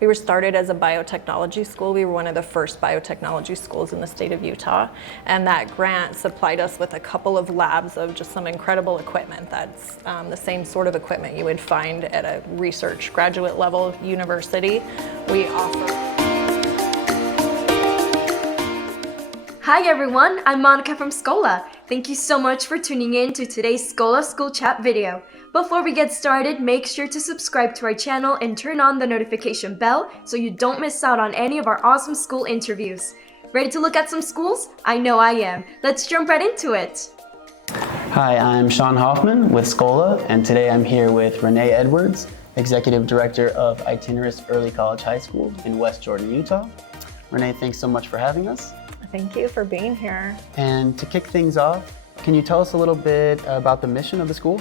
We were started as a biotechnology school. We were one of the first biotechnology schools in the state of Utah, and that grant supplied us with a couple of labs of just some incredible equipment. That's the same sort of equipment you would find at a research graduate level university. We offer. Hi everyone, I'm Monica from Schola. Thank you so much for tuning in to today's Schola School Chat video. Before we get started, make sure to subscribe to our channel and turn on the notification bell so you don't miss out on any of our awesome school interviews. Ready to look at some schools? I know I am. Let's jump right into it. Hi, I'm Sean Hoffman with Schola, and today I'm here with Renee Edwards, Executive Director of Itineris Early College High School in West Jordan, Utah. Renee, thanks so much for having us. Thank you for being here. And to kick things off, can you tell us a little bit about the mission of the school?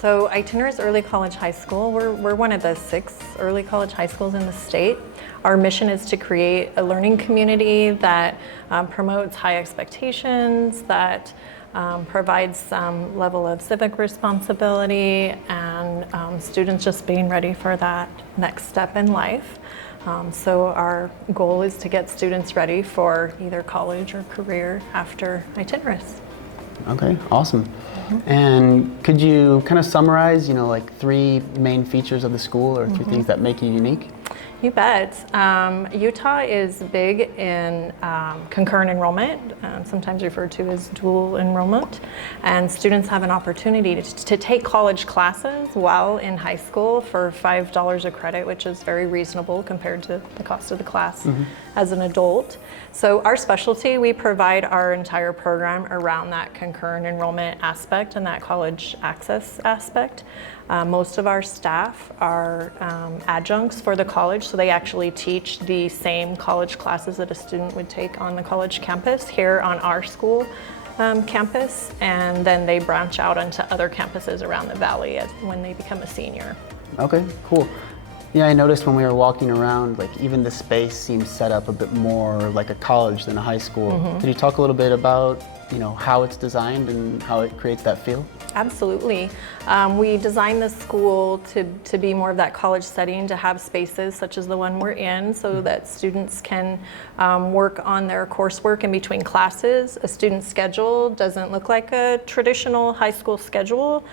So Itineris Early College High School, we're one of the 6 early college high schools in the state. Our mission is to create a learning community that promotes high expectations, that provides some level of civic responsibility, and students just being ready for that next step in life. So our goal is to get students ready for either college or career after Itineris. Okay, awesome. And could you kind of summarize, like 3 main features of the school or 3 things that make you unique? You bet. Utah is big in concurrent enrollment, sometimes referred to as dual enrollment, and students have an opportunity to take college classes while in high school for $5 a credit, which is very reasonable compared to the cost of the class as an adult. So our specialty, we provide our entire program around that concurrent enrollment aspect and that college access aspect. Most of our staff are adjuncts for the college, so they actually teach the same college classes that a student would take on the college campus here on our school campus, and then they branch out into other campuses around the valley when they become a senior. Okay, cool. Yeah, I noticed when we were walking around, like even the space seems set up a bit more like a college than a high school. Could you talk a little bit about, how it's designed and how it creates that feel? Absolutely. We designed the school to be more of that college setting, to have spaces such as the one we're in so that students can work on their coursework in between classes. A student's schedule doesn't look like a traditional high school schedule.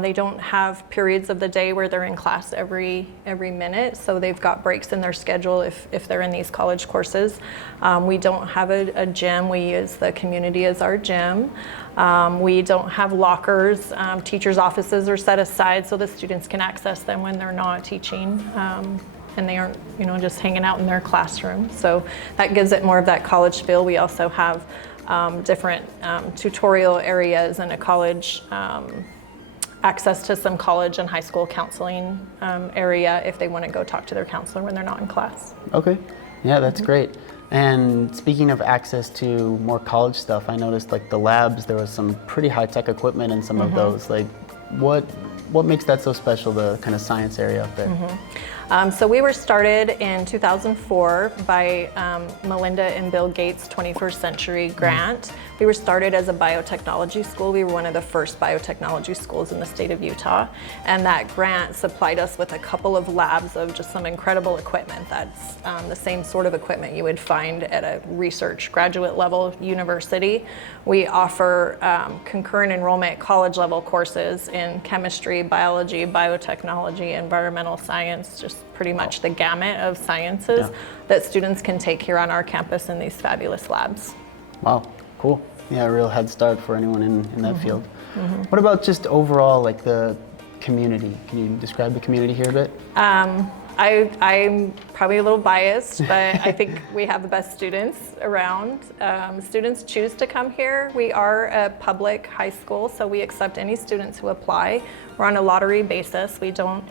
They don't have periods of the day where they're in class every minute, so they've got breaks in their schedule if they're in these college courses. We don't have a gym. We use the community as our gym. We don't have lockers. Teachers' offices are set aside so the students can access them when they're not teaching and they aren't, just hanging out in their classroom. So that gives it more of that college feel. We also have different tutorial areas and a college access to some college and high school counseling area if they want to go talk to their counselor when they're not in class. Okay, yeah, that's great. And speaking of access to more college stuff, I noticed like the labs, there was some pretty high-tech equipment in some of those. Like what makes that so special, the kind of science area up there? So we were started in 2004 by Melinda and Bill Gates' 21st Century Grant. We were started as a biotechnology school. We were one of the first biotechnology schools in the state of Utah. And that grant supplied us with a couple of labs of just some incredible equipment. That's the same sort of equipment you would find at a research graduate level university. We offer concurrent enrollment college level courses in chemistry, biology, biotechnology, environmental science, just pretty much the gamut of sciences that students can take here on our campus in these fabulous labs. Wow, cool. Yeah, a real head start for anyone in that field. What about just overall, like the community? Can you describe the community here a bit? I'm probably a little biased, but I think we have the best students around. Students choose to come here. We are a public high school, so we accept any students who apply. We're on a lottery basis. We don't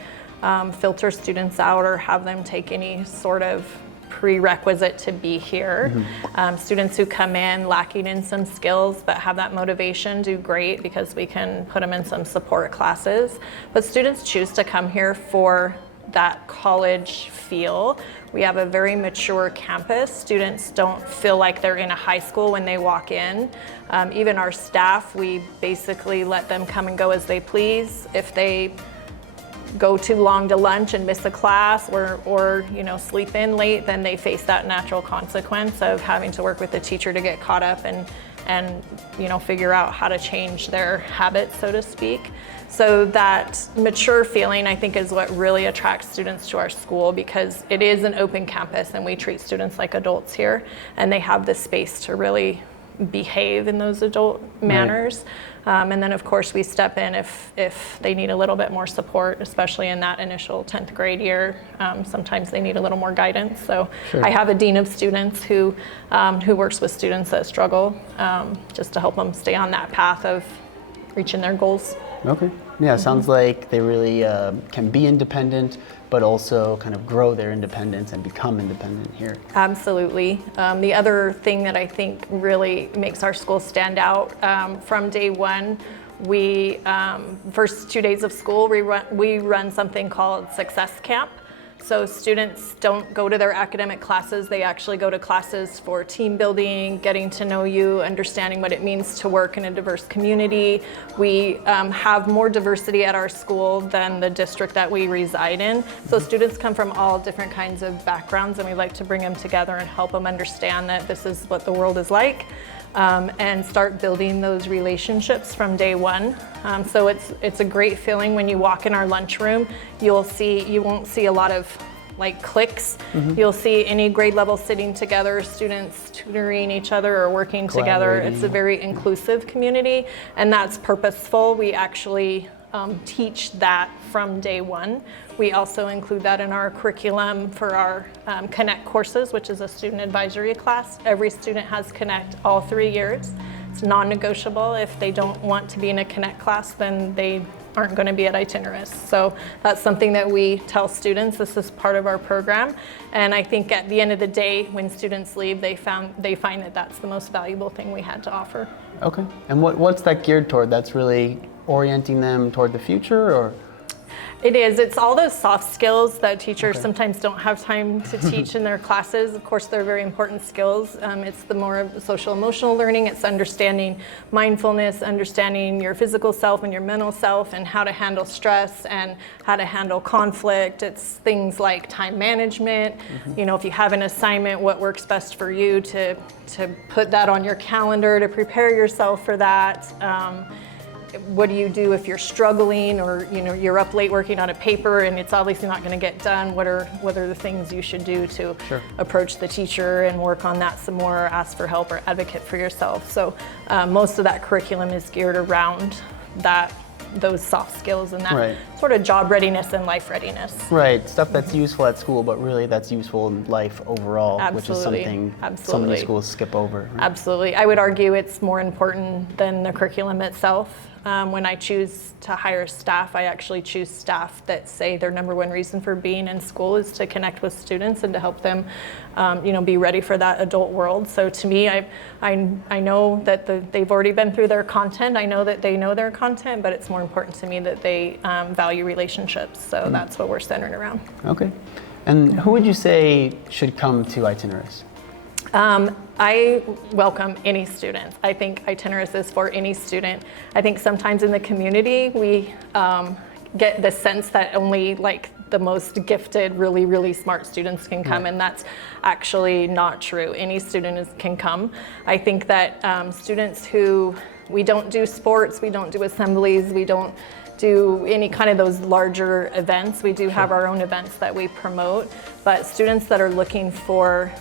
filter students out or have them take any sort of prerequisite to be here. Students who come in lacking in some skills but have that motivation do great because we can put them in some support classes. But students choose to come here for that college feel. We have a very mature campus. Students don't feel like they're in a high school when they walk in. Even our staff, we basically let them come and go as they please. If they go too long to lunch and miss a class or sleep in late, then they face that natural consequence of having to work with the teacher to get caught up and figure out how to change their habits, so to speak. So that mature feeling, I think, is what really attracts students to our school, because it is an open campus and we treat students like adults here, and they have the space to really behave in those adult manners. And then of course we step in if they need a little bit more support, especially in that initial 10th grade year. Sometimes they need a little more guidance. So I have a dean of students who works with students that struggle, just to help them stay on that path of reaching their goals. Okay. Yeah, sounds like they really can be independent, but also kind of grow their independence and become independent here. Absolutely. The other thing that I think really makes our school stand out, from day one, we first 2 days of school we run something called Success Camp. So students don't go to their academic classes, they actually go to classes for team building, getting to know you, understanding what it means to work in a diverse community. We have more diversity at our school than the district that we reside in. So students come from all different kinds of backgrounds, and we like to bring them together and help them understand that this is what the world is like. And start building those relationships from day one. So it's a great feeling when you walk in our lunchroom. You won't see a lot of like cliques. You'll see any grade level sitting together, students tutoring each other or working together. It's a very inclusive community, and that's purposeful. We actually teach that from day one. We also include that in our curriculum for our Connect courses, which is a student advisory class. Every student has Connect all 3 years. It's non-negotiable. If they don't want to be in a Connect class, then they aren't going to be at Itineris. So that's something that we tell students. This is part of our program. And I think at the end of the day, when students leave, they find that that's the most valuable thing we had to offer. Okay. And what's that geared toward? That's really orienting them toward the future, or? It is. It's all those soft skills that teachers sometimes don't have time to teach in their classes. Of course, they're very important skills. It's the more social emotional learning. It's understanding mindfulness, understanding your physical self and your mental self, and how to handle stress and how to handle conflict. It's things like time management. If you have an assignment, what works best for you to put that on your calendar to prepare yourself for that. What do you do if you're struggling, or you're up late working on a paper and it's obviously not going to get done? What are the things you should do to approach the teacher and work on that some more, or ask for help or advocate for yourself? So most of that curriculum is geared around those soft skills and that sort of job readiness and life readiness. Right, stuff that's useful at school, but really that's useful in life overall, which is something so many schools skip over. Right? Absolutely. I would argue it's more important than the curriculum itself. When I choose to hire staff, I actually choose staff that say their number one reason for being in school is to connect with students and to help them, be ready for that adult world. So to me, I know that they've already been through their content. I know that they know their content, but it's more important to me that they value relationships. So that's what we're centered around. Okay. And who would you say should come to Itineris? I welcome any student. I think Itineris is for any student. I think sometimes in the community we get the sense that only like the most gifted, really, really smart students can come, and that's actually not true. Any student can come. I think that students we don't do sports, we don't do assemblies, we don't do any kind of those larger events. We do have our own events that we promote, but students that are looking for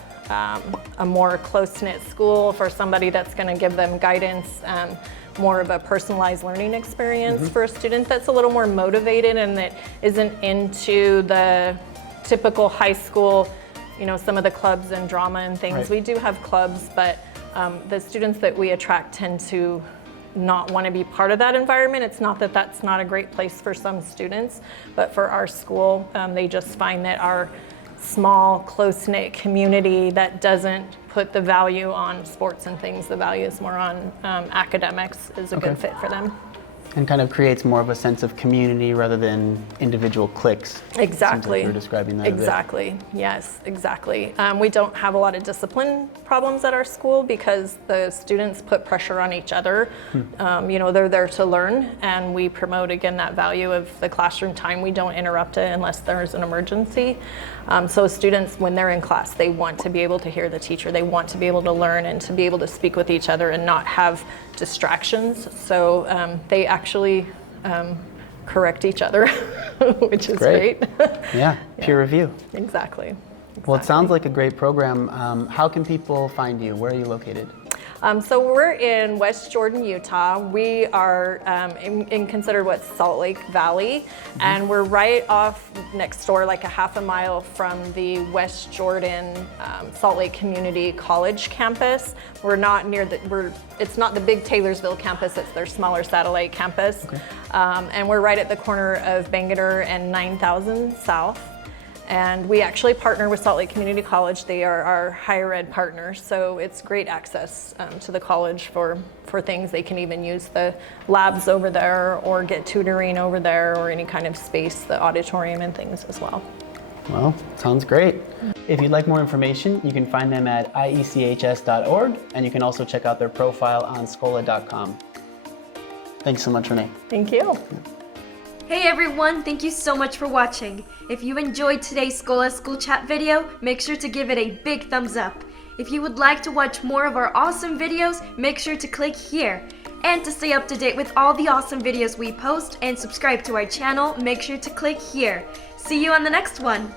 a more close-knit school, for somebody that's going to give them guidance, more of a personalized learning experience for a student that's a little more motivated and that isn't into the typical high school, some of the clubs and drama and things. We do have clubs, but the students that we attract tend to not want to be part of that environment. It's not that that's not a great place for some students, but for our school, they just find that our small, close-knit community that doesn't put the value on sports and things, the value is more on academics, is a good fit for them. And kind of creates more of a sense of community rather than individual cliques. Exactly. Seems like you're describing that a bit. Exactly. Yes, exactly. We don't have a lot of discipline problems at our school because the students put pressure on each other. You know, they're there to learn, and we promote, again, that value of the classroom time. We don't interrupt it unless there's an emergency. So students, when they're in class, they want to be able to hear the teacher. They want to be able to learn and to be able to speak with each other and not have distractions. So they actually correct each other, which is great. Yeah, peer review. Exactly. Well, it sounds like a great program. How can people find you? Where are you located? So we're in West Jordan, Utah. We are in considered what's Salt Lake Valley, and we're right off next door, like a half a mile from the West Jordan Salt Lake Community College campus. We're not near it's not the big Taylorsville campus, it's their smaller satellite campus. Okay. And we're right at the corner of Bangerter and 9000 South. And we actually partner with Salt Lake Community College. They are our higher ed partner, so it's great access to the college for things. They can even use the labs over there or get tutoring over there or any kind of space, the auditorium and things as well. Well, sounds great. If you'd like more information, you can find them at iechs.org, and you can also check out their profile on schola.com. Thanks so much, Renee. Thank you. Hey everyone, thank you so much for watching. If you enjoyed today's Schola School Chat video, make sure to give it a big thumbs up. If you would like to watch more of our awesome videos, make sure to click here. And to stay up to date with all the awesome videos we post and subscribe to our channel, make sure to click here. See you on the next one!